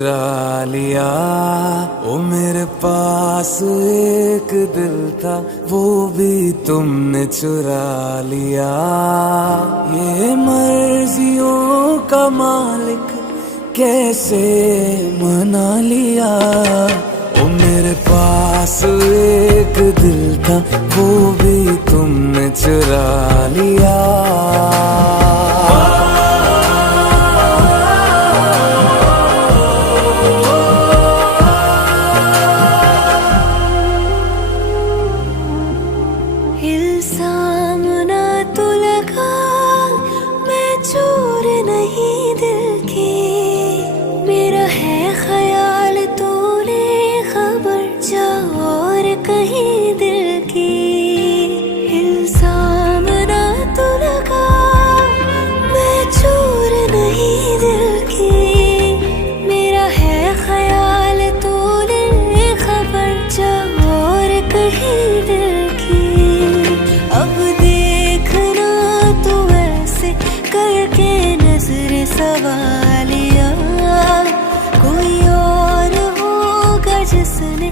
चुरा लिया। ओ मेरे पास एक दिल था, वो भी तुमने चुरा लिया। ये मर्जियों का मालिक कैसे मना लिया। ओ मेरे पास एक दिल था, वो भी तुमने चुरा लिया। इल्जाम ना तो लगा, मैं चोर नहीं दिल की। मेरा है ख्याल तूने खबर जा और कहीं दिल की। इल्जाम ना तो लगा, मैं चोर नहीं दिल की। मेरा है ख्याल तूने खबर जा और कहीं दिल की। अब देखना तू ऐसे करके नजर सवालिया, कोई और होगा जिसने